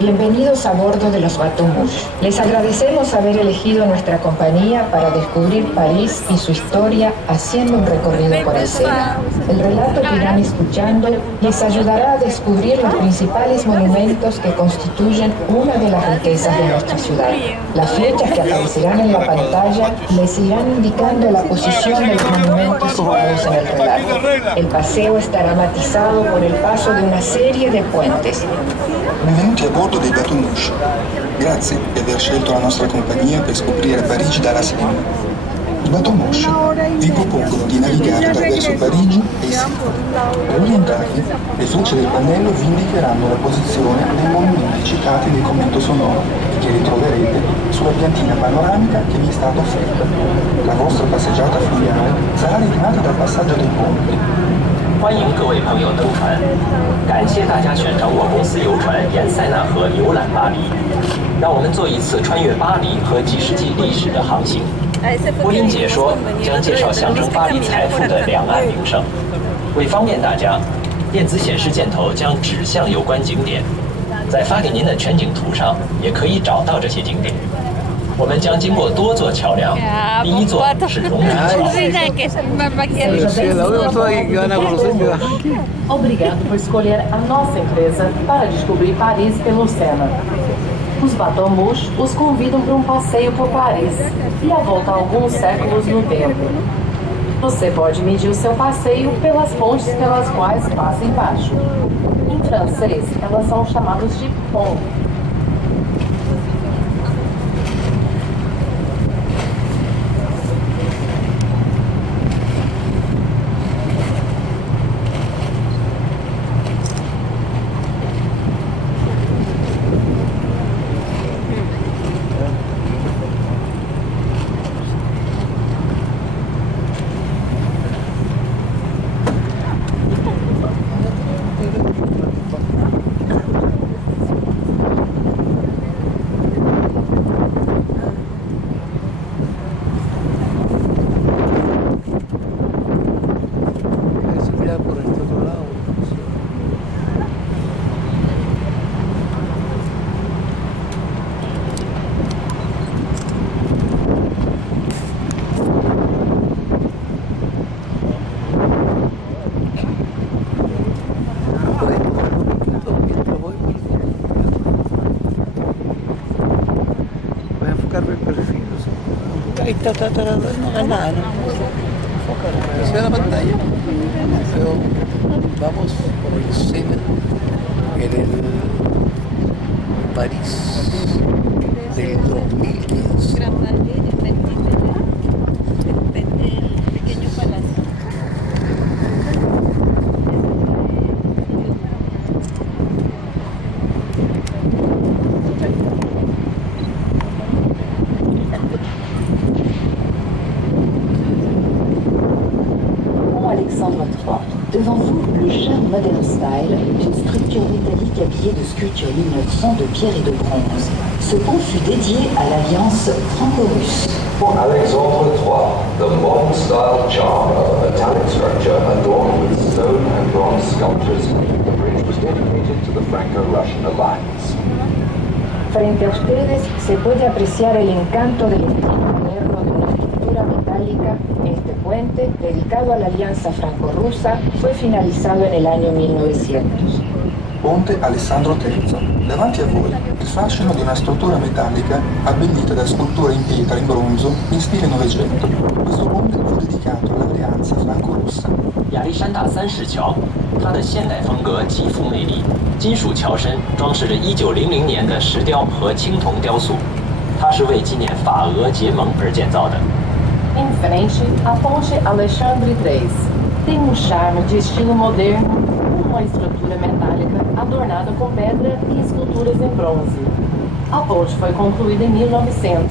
Bienvenidos a bordo de los Bateau Mouche. Les agradecemos haber elegido nuestra compañía para descubrir París y su historia haciendo un recorrido por el Sena. El relato que irán escuchando les ayudará a descubrir los principales monumentos que constituyen una de las riquezas de nuestra ciudad. Las flechas que aparecerán en la pantalla les irán indicando la posición de los monumentos situados en el relato. El paseo estará matizado por el paso de una serie de puentes. Benvenuti a bordo dei Bateau Mouche. Grazie di aver scelto la nostra compagnia per scoprire Parigi dalla Sena. I Bateau Mouche vi propongono di navigare attraverso Parigi e i Sena. Per orientarvi, le frecce del pannello vi indicheranno la posizione dei monumenti citati nel commento sonoro, che ritroverete sulla piantina panoramica che vi è stata offerta. La vostra passeggiata fluviale sarà ritmata dal passaggio dei ponti. 欢迎各位朋友登船，感谢大家选乘我公司游船沿塞纳河游览巴黎。让我们做一次穿越巴黎和几世纪历史的航行。播音解说将介绍象征巴黎财富的两岸名胜。为方便大家，电子显示箭头将指向有关景点，在发给您的全景图上也可以找到这些景点。我们将经过多座桥梁，第一座是龙井桥。Obrigado por escolher a nossa empresa para descobrir Paris pelo Sena. Os Bateau Mouche os convidam para um passeio por Paris e a volta a alguns séculos no tempo. Você pode medir o seu passeio pelas pontes pelas quais passa embaixo. Em francês, elas são chamadas de pont. No gana, no. Se ve la pantalla. Pero vamos por el Sena en el París del 2015. Pequeño palacio. Alexandre III. Devant vous, le charme modern style d'une structure métallique habillée de sculptures 1900 de pierre et de bronze. Ce pont fut dédié à l'alliance franco-russe. For Alexandre III, the modern style charm of a metallic structure adorned with stone and bronze sculptures, the bridge was dedicated to the Franco-Russian alliance. Frente a ustedes se puede apreciar el encanto del estilo moderno de una estructura metálica. Este puente, dedicado a la alianza franco-rusa, fue finalizado en el año 1900. Ponte Alessandro III. Davanti a voi il fascino di una struttura metallica abbellita da sculture in pietra e in bronzo in stile Novecento. Questo ponte fu dedicato all'alleanza franco-russa. 亚历山大三世桥，它的现代风格极富魅力，金属桥身装饰着1900年的石雕和青铜雕塑，它是为纪念法俄结盟而建造的。 Em frente, a ponte Alexandre III. Tem um charme de estilo moderno, com uma estrutura metálica adornada com pedra e esculturas em bronze. A ponte foi concluída em 1900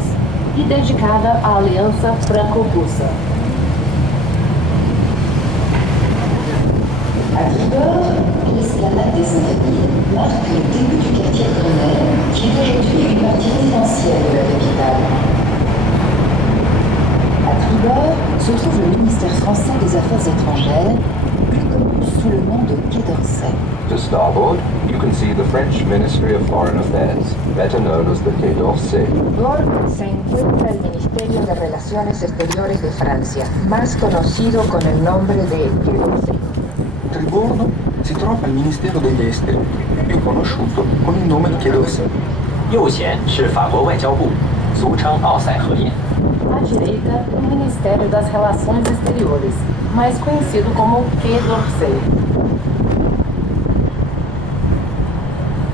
e dedicada à aliança franco-russa. À tribord, l'esplanade des Invalides marque le début du quartier Grenelle, qui est aujourd'hui une partie résidentielle de la capitale. À tribord se trouve le ministère français des Affaires étrangères, plus connu sous le nom de Quai d'Orsay. To starboard, you can see the French Ministry of Foreign Affairs, better known as the Quai d'Orsay. Tribord se encuentra el Ministerio de Relaciones Exteriores de Francia, más conocido con el nombre de Quai d'Orsay. Tribordo si trova al Ministero degli Esteri, più conosciuto con il nome di Quai d'Orsay. 右舷是法国外交部，俗称奥赛河宴。 À direita, o Ministério das Relações Exteriores, mais conhecido como Quai d'Orsay.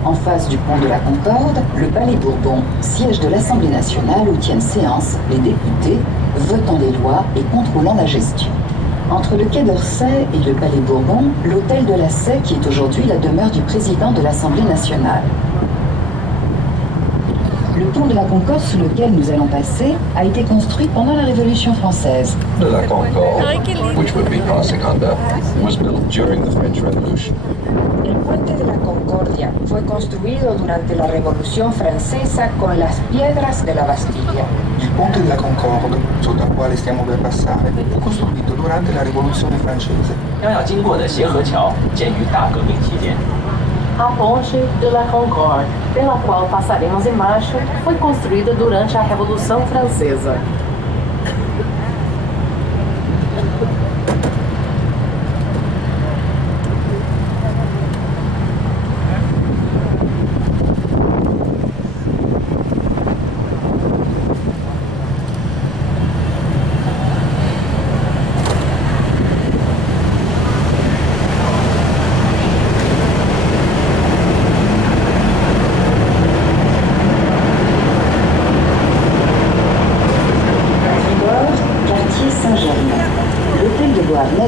En face du pont de la Concorde, le Palais Bourbon, siège de l'Assemblée nationale où tiennent séance les députés, votant les lois et contrôlant la gestion. Entre le Quai d'Orsay et le Palais Bourbon, l'hôtel de la Sey qui est aujourd'hui la demeure du président de l'Assemblée nationale. Le pont de la Concorde sous lequel nous allons passer a été construit pendant la Révolution française. De la Concorde, which would be passing under, was built during the French Revolution. El puente de la Concordia fue construido durante la Revolución Francesa con las piedras de la Bastilla. Il ponte della Concorde, sotto al quale stiamo per passare, fu costruito durante la Rivoluzione francese. 将要经过的协和桥建于大革命期间。 A Ponte de la Concorde, pela qual passaremos embaixo, foi construída durante a Revolução Francesa.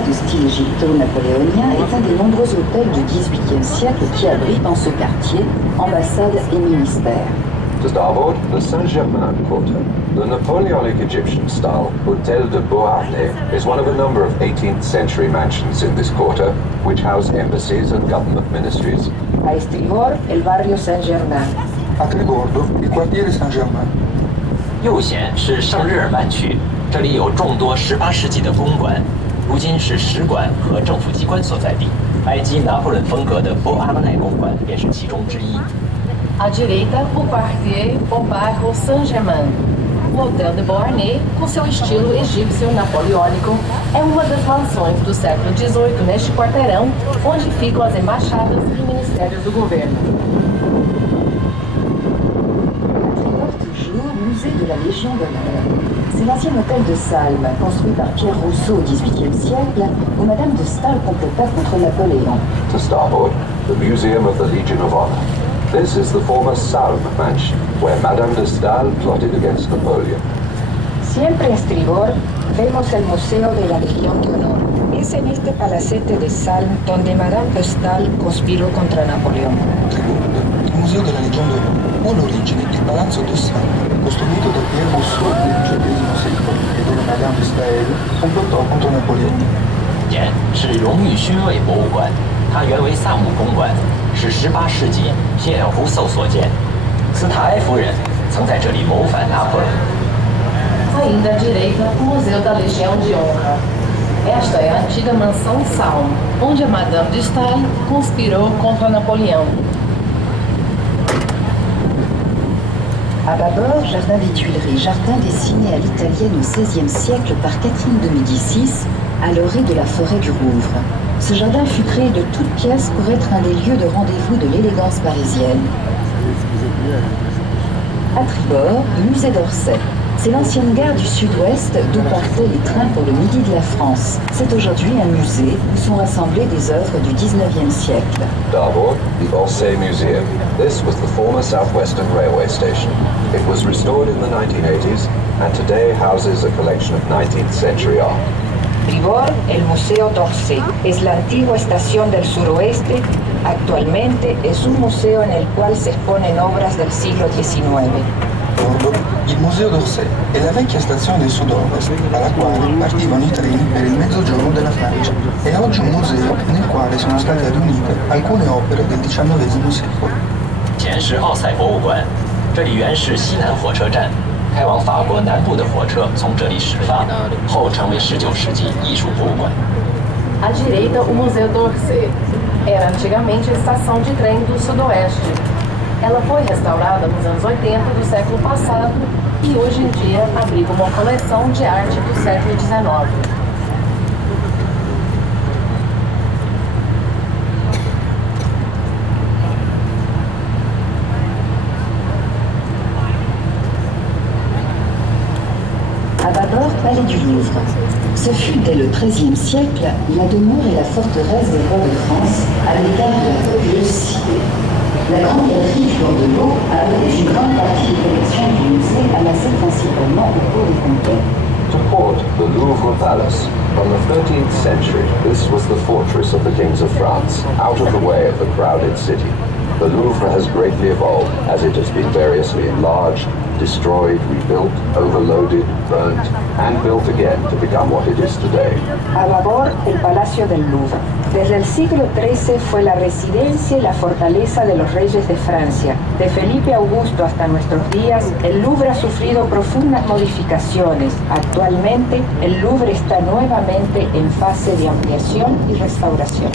De style égypto-napoléonien est un des nombreux hôtels du XVIIIe siècle qui abrite en ce quartier ambassades et ministères. To starboard, the Saint-Germain Quarter. The Napoleonic Egyptian-style Hôtel de Beauharnais is one of a number of 18th century mansions in this quarter, which house embassies and government ministries. A estribor, el barrio Saint-Germain. A tribordo, il quartiere Saint-Germain. 右舷是圣日耳曼区，这里有众多18世纪的公馆。 如今是使馆和政府机关所在地，埃及拿破仑风格的波阿奈公馆便是其中之一。À direita, o quartier ou bairro Saint-Germain. O Hotel de Beauharnais, com seu estilo egípcio napoleônico, é uma das mansões do século XVIII neste quarteirão, onde ficam as embaixadas e ministérios do governo. Toujours musée de la Légion d'honneur. C'est l'ancien hôtel de Salm, construit par Pierre Rousseau au XVIIIe siècle, où Madame de Staël complota contre Napoléon. To starboard, the Museum of the Legion of Honor. This is the former Salm mansion, where Madame de Staël plotted against Napoleon. Siempre a estribor vemos el Museo de la Legión de Honor. Es en este palacete de Salm donde Madame de Staël conspiró contra Napoleón. Tribordo, il Museo della Legione d'Onore. Fu all'origine il Palazzo de Staël, costruito da Pierre Rousseau nel XVIII secolo e dove Madame de Staël complottò contro Napoleone. 前是荣誉勋位博物馆，它原为萨姆公馆，是18世纪谢尔胡搜所建。斯塔埃夫人曾在这里谋反拿破仑。 Ainda à direita, o Museu da Legião de Honra. Esta é a antiga mansão Salm, onde a Madame de Staël conspirou contra Napoleão. À bâbord, jardin des Tuileries, jardin dessiné à l'italienne au XVIe siècle par Catherine de Médicis, à l'orée de la forêt du Rouvre. Ce jardin fut créé de toutes pièces pour être un des lieux de rendez-vous de l'élégance parisienne. À tribord, musée d'Orsay. C'est l'ancienne gare du sud-ouest d'où partaient les trains pour le midi de la France. C'est aujourd'hui un musée où sont rassemblées des œuvres du XIXe siècle. Starboard, the Orsay Museum. This was the former Southwestern Railway station. It was restored in the 1980s and today houses a collection of 19th century art. Tribord, el Museo d'Orsay. Es la antigua estación del suroeste. Actualmente es un museo en el cual se exponen obras del siglo XIX. Bordo, il Museo d'Orsay è la vecchia stazione del sud-ovest, dalla quale partivano i treni per il mezzogiorno della Francia. È oggi un museo nel quale sono state riunite alcune opere del XIX secolo. 前是奥赛博物馆，这里原是西南火车站，开往法国南部的火车从这里始发，后成为19世纪艺术博物馆。À direita, o Museu d'Orsay. Era antigamente a estação de trem do Sudoeste. Ela foi restaurada nos anos 80 do século passado e hoje em dia abriga uma coleção de arte do século XIX. À bâbord, palais du Louvre. Ce fut dès le XIIIe siècle la demeure et la forteresse des rois de France à l'égard de la fabuleuse cité. La grande galerie du bord de l'eau abrite une grande partie des collections du musée amassées principalement au cours des conquêtes. To port the Louvre Palace, from the 13th century, this was the fortress of the kings of France, out of the way of the crowded city. The Louvre has greatly evolved as it has been variously enlarged, destroyed, rebuilt, overloaded, burnt, and built again to become what it is today. A babor, el Palacio del Louvre. Desde el siglo XIII fue la residencia y la fortaleza de los reyes de Francia. De Felipe Augusto hasta nuestros días, el Louvre ha sufrido profundas modificaciones. Actualmente, el Louvre está nuevamente en fase de ampliación y restauración.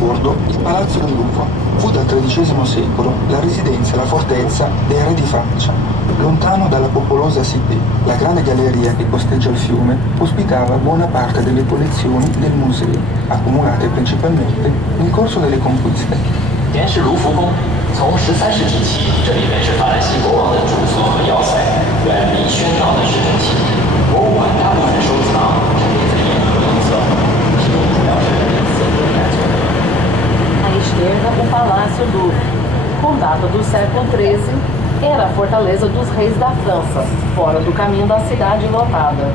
Ricordo, il Palazzo del Louvre fu dal XIII secolo la residenza e la fortezza dei re di Francia. Lontano dalla popolosa cité, la grande galleria che costeggia il fiume ospitava buona parte delle collezioni del museo, accumulate principalmente nel corso delle conquiste. 滇池卢浮宫，从13世纪起，这里便是法兰西国王的住所和要塞，远离喧闹的市中心。博物馆大部分收藏陈列在沿河一侧，其中主要是类似的感觉。 À esquerda, o Palácio Louvre. Com data do século XIII, era a fortaleza dos reis da França, fora do caminho da cidade lotada.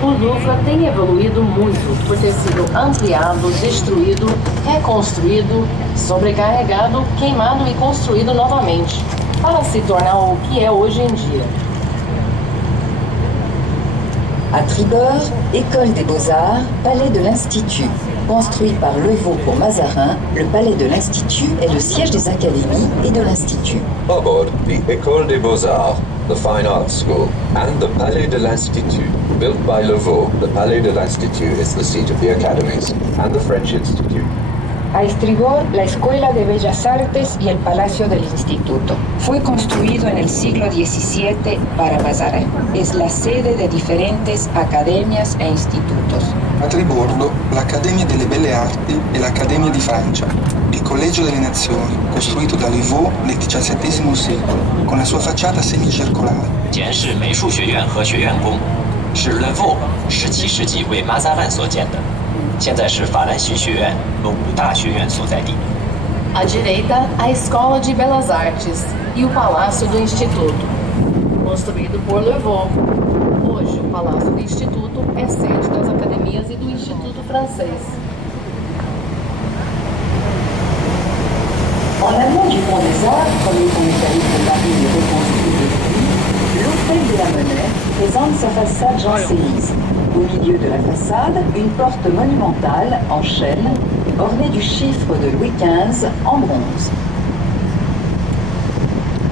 O Louvre tem evoluído muito por ter sido ampliado, destruído, reconstruído, sobrecarregado, queimado e construído novamente, para se tornar o que é hoje em dia. À tribord, École des Beaux-Arts, Palais de l'Institut. Construit par Levaux pour Mazarin, le Palais de l'Institut est le siège des académies et de l'Institut. Aboard the École des Beaux-Arts, the Fine Arts School, and the Palais de l'Institut. Built by Levaux, the Palais de l'Institut is the seat of the academies and the French Institute. A estribor, la Escuela de Bellas Artes y el Palacio del Instituto. Fue construido en el siglo XVII para Mazarin. Es la sede de diferentes academias e institutos. A tribordo, l'Accademia delle Belle Arti e l'Accademia di Francia, il Collegio delle Nazioni, costruito da Levaux nel XVII secolo, con la sua facciata semicircolare. 滇市美术学院和学院宫是 Levaux 17世纪为马萨万所建的，现在是法兰西学院和武大学院所在地。 À direita, a Escola de Belas Artes e o Palácio do Instituto, construído por Levaux. Hoje, o Palácio do Instituto é sede das academias e do Instituto Francês. En amont du Pont des Arts, comme les ponts métalliques de Paris est reconstruit depuis, l'Hôtel de la Monnaie présente sa façade janséniste. Au milieu de la façade, une porte monumentale en chêne, ornée du chiffre de Louis XV en bronze.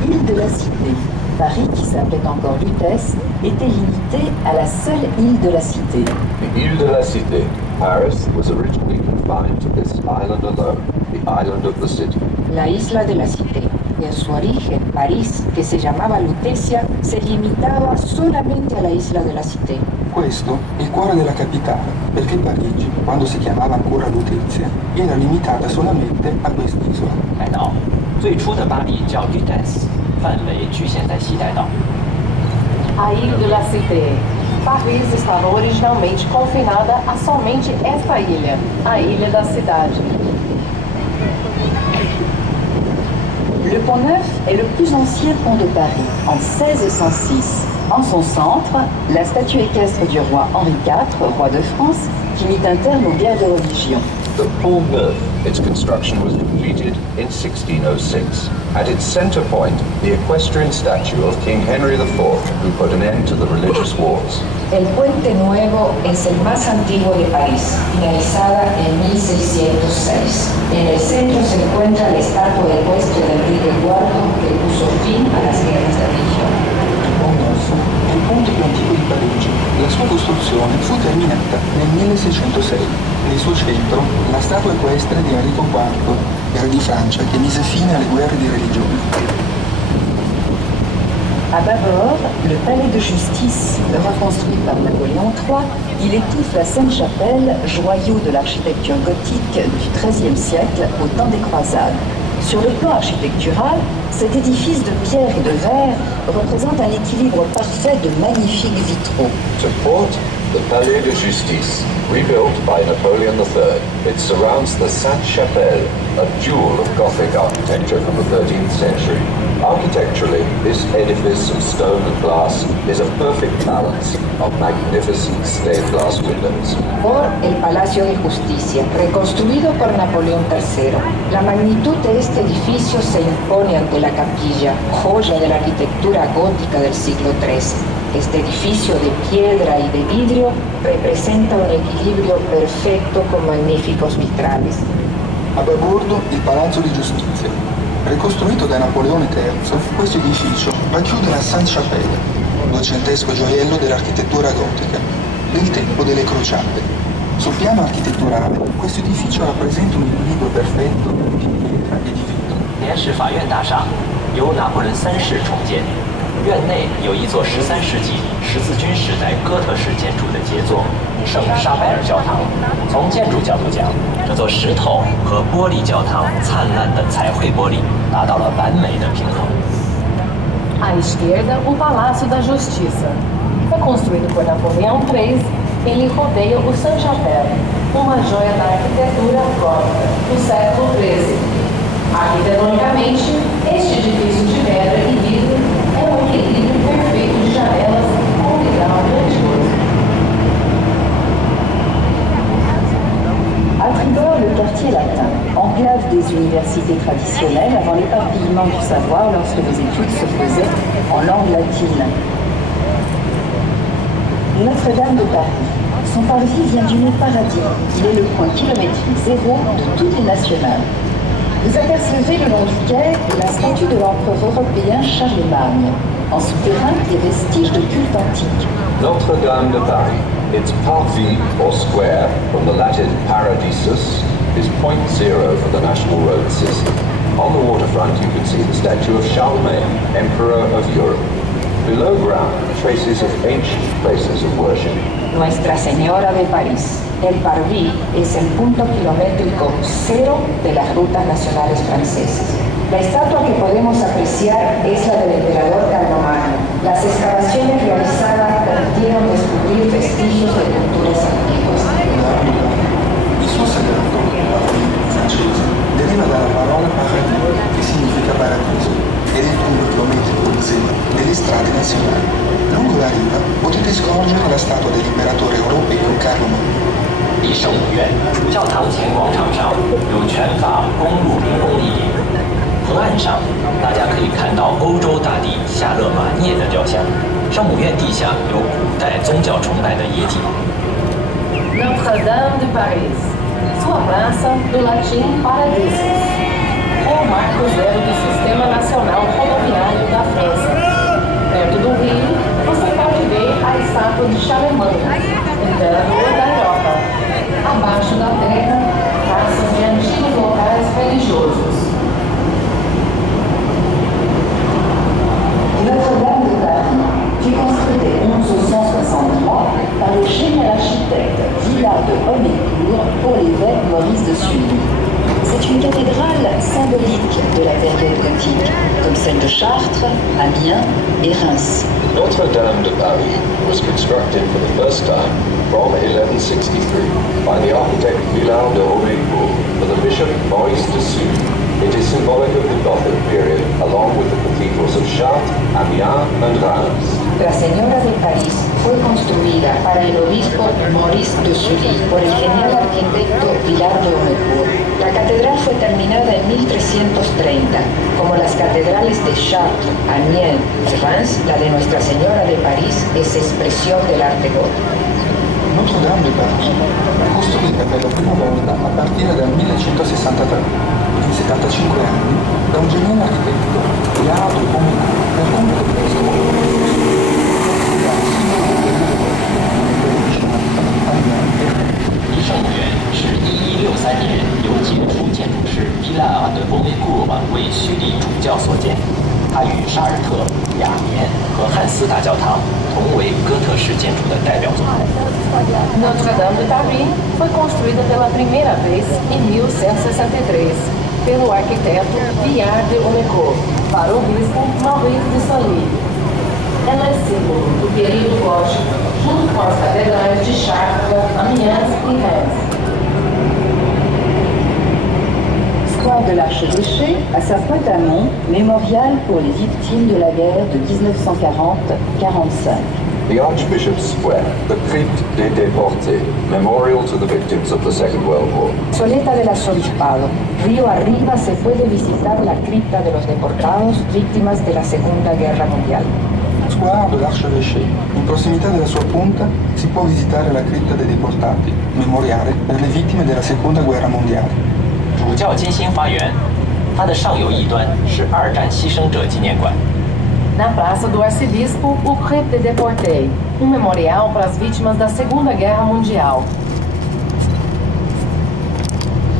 Île de la Cité. Paris, qui s'appelait encore Lutèce, était limité à la seule île de la Cité. The Ile de la Cité, Paris, was originally confined to this island alone, the island of the city. La Isla de la Cité. En su origen, París, que se llamaba Lutecia, se limitaba solamente a la Isla de la Cité. Questo è il cuore della capitale, perché Parigi, quando si chiamava ancora Lutezia, era limitata solamente a quest'isola. 海岛最初的巴黎叫 Lutèce，范围局限在西带岛。 A Ilha de la Cité. Paris estava originalmente confinada a somente esta ilha, a Ilha da Cidade. Le Pont-Neuf est le plus ancien pont de Paris, en 1606. En son centre, la statue équestre du roi Henri IV, roi de France, qui mit un terme aux guerres de religion. The Pont Neuf, its construction was completed in 1606. At its center point, the equestrian statue of King Henry IV, who put an end to the religious wars. El Puente Nuevo es el más antiguo de París, finalizada en 1606. En el centro se encuentra la estatua ecuestre de Enrique IV que puso fin a las guerras de religión. Pont-Neuf è il ponte più antico di Parigi. La sua costruzione fu terminata nel 1606. Nel suo centro, la statua equestre di Enrico IV, re di Francia, che mise fine alle guerre di religione. À bâbord, le palais de justice, reconstruit par Napoléon III, il étouffe la Sainte-Chapelle, joyau de l'architecture gothique du XIIIe siècle au temps des croisades. Sur le plan architectural, cet édifice de pierre et de verre représente un équilibre parfait de magnifiques vitraux. Support the Palais de Justice, rebuilt by Napoleon III. It surrounds the Sainte-Chapelle, a jewel of Gothic architecture from the 13th century. Architecturally, this edifice of stone and glass is a perfect balance of magnificent stained glass windows. Por el Palacio de Justicia, reconstruido por Napoleón III. La magnitud de este edificio se impone ante la capilla, joya de la arquitectura gótica del siglo XIII. Este edificio de piedra y de vidrio representa un equilibrio perfetto con magnificos vitrales. A babordo il Palazzo di Giustizia. Ricostruito da Napoleone III, questo edificio racchiude la Sainte-Chapelle, un ottocentesco gioiello dell'architettura gotica, del tempo delle crociate. Sul piano architetturale, questo edificio rappresenta un equilibrio perfetto di pietra e di vetro. 联市法院大厦由拿破仑3世重建，院内有一座13世纪十字军时代哥特式建筑的杰作圣沙拜尔教堂。从建筑角度讲，这座石头和玻璃教堂灿烂的彩绘玻璃达到了完美的平衡。 À esquerda, o Palácio da Justiça. Foi construído por Napoleão III. Ele rodeia o Sainte-Chapelle, uma joia da arquitetura gótica do século XIII. Arquitetonicamente, este edifício de pedra e vidro é um equilíbrio perfeito de janelas com um vidral grandioso. À tribord, le quartier latin, enclave des universités traditionnelles avant l'éparpillement du savoir lorsque les études se faisaient en langue latine. Notre-Dame de Paris. Son parvis vient du mot paradis. Il est le point kilométrique zéro de toutes les nationales. Vous apercevez le long du quai la statue de l'empereur européen Charlemagne. En souterrain, des vestiges de culte antique. Notre-Dame de Paris. Its parvis, or square, from the Latin paradisus, is point zero for the national road system. On the waterfront, you can see the statue of Charlemagne, Emperor of Europe. Below ground, traces of ancient places of worship. Nuestra Señora de París. El Parvis es el punto kilométrico cero de las rutas nacionales francesas. La estatua que podemos apreciar es la del emperador Carlomagno. Las excavaciones realizadas permitieron descubrir vestigios de culturas antiguas. Il suo segreto, in francese, deriva dalla parola paradis, che significa paradiso, ed è il punto chilometrico zero delle strade nazionali. Lungo la riva potete scorgere la statua dell'imperatore europeo Carlo Magno. 离圣母院教堂前广场上有全法公路民工一点，河岸上大家可以看到欧洲大帝夏勒马涅的雕像。圣母院地下有古代宗教崇拜的遗体。 Notre-Dame de Paris. Sua praça, do latim paradisus. É o marco zero do Sistema Nacional Rodoviário da França. Perto do rio, você pode ver a estátua de Charlemagne, imperador da Europa. Abaixo da terra, praças de antigos locais religiosos. Notre-Dame de Paris fut construite dès 1163 par le génial architecte Villard de Homécourt pour l'évêque Maurice de Sully. C'est une cathédrale symbolique de la période gothique, comme celle de Chartres, Amiens et Reims. Notre-Dame de Paris was constructed for the first time from 1163 by the architect Villard de Homécourt for the Bishop Maurice de Sully. It is symbolic of the Gothic period, along with the cathedrals of Chartres, Amiens and Reims. La Señora de París fue construida para el obispo Maurice de Sully por el genial arquitecto Villard de Homécourt. La catedral fue terminada en 1330. Como las catedrales de Chartres, Amiens y Reims, la de Nuestra Señora de París es expresión del arte gótico. Notre-Dame de Paris fu costruita per la prima volta a partire dal 1163, in 75 anni, da un geniale architetto, Villard de Homécourt, nel conto离圣母院沙尔特、雅典和汉斯大教堂同为哥特式建筑的代表作。Notre-Dame de Paris foi construída pela primeira vez em 1163 pelo arquiteto Villard de Honnecourt para o bispo Maurice de Sailly. Ela é símbolo do período gótico, junto com as catedrais de Chartres, Amiens e Reims. Square de l'Archevêché, à sa pointe amont, mémorial pour les victimes de la guerre de 1940-45. The Archbishop's Square, the Crypte des Déportés, memorial to the victims of the Second World War. Soleta del Arzobispado. Río arriba se puede visitar la cripta de los deportados víctimas de la Segunda Guerra Mondiale. Square de l'Archevêché. In prossimità della sua punta si può visitare la cripta dei deportati, memoriale per le vittime della Seconda Guerra Mondiale. 主教金星花园，它的上游一端是二战牺牲者纪念馆。Na Praça do Arcebispo, o Crypte des Déportés, memorial para as vítimas da Segunda Guerra Mundial.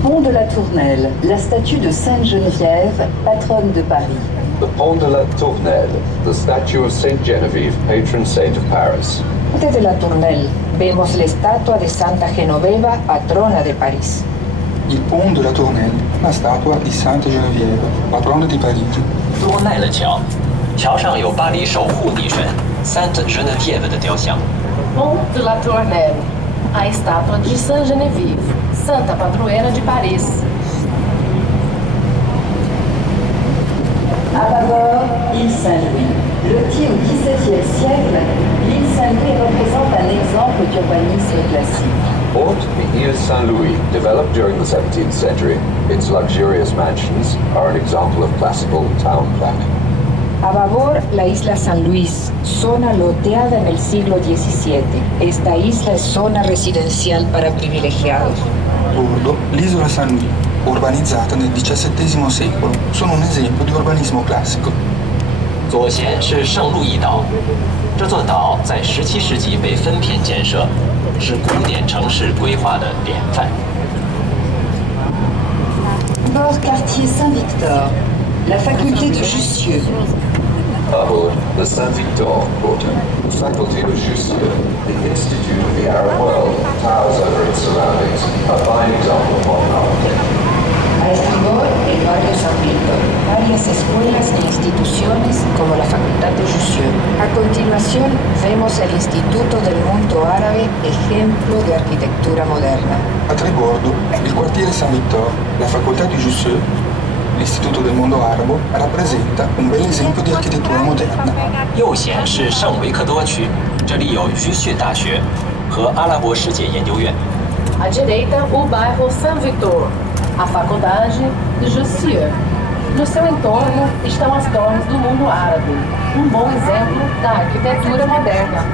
Pont de la Tournelle, la statue de Sainte Geneviève, patronne de Paris. The Pont de la Tournelle, the statue of Saint Genevieve, patron saint of Paris. Desde la Tournelle vemos la estatua de Santa Genoveva, patrona de París. Il Pont de la Tournelle, la statua di Santa Genevieve, patrona di Parigi. 多奈勒桥，桥上有巴黎守护女神 Sainte Geneviève 的雕像。 Pont de la Tournelle, a estátua de Sainte Geneviève, santa padroeira de Paris. À bâbord, l'île Saint-Louis. Lottie au XVIIe siècle, l'île Saint-Louis représente un exemple d'urbanisme classique. Port the Ile Saint-Louis, developed during the 17th century, its luxurious mansions are an example of classical town planning. A babor, la isla San Luis, zona loteada en el siglo XVII. Esta isla es zona residencial para privilegiados. Bordo, l'isola San Louis, urbanizzata nel XVII secolo, sono un esempio di urbanismo classico. 左舷是圣路易岛，这座岛在17世纪被分片建设，是古典城市规划的典范。 Bord quartier Saint-Victor, la faculté de Jussieu. Abord, the Saint-Victor Quarter, the faculty of Jussieu, the Institute of the Arab world, towers over its surroundings, a fine example of modern architecture. A estribor, el barrio San Víctor, varias escuelas e instituciones como la Facultad de Jussieu. A continuación, vemos el Instituto del Mundo Árabe, ejemplo de arquitectura moderna. A Tribordo, il quartiere Saint-Victor, la facoltà di Jussieu, l'Istituto del Mondo Arabo, rappresenta un bel esempio di architettura moderna. 右舷是圣维克多区，这里有居穴大学和阿拉伯世界研究院。 À direita, o bairro Saint-Victor, a Faculdade de Jussieu. No seu entorno estão as torres do mundo árabe, um bom exemplo da arquitetura moderna.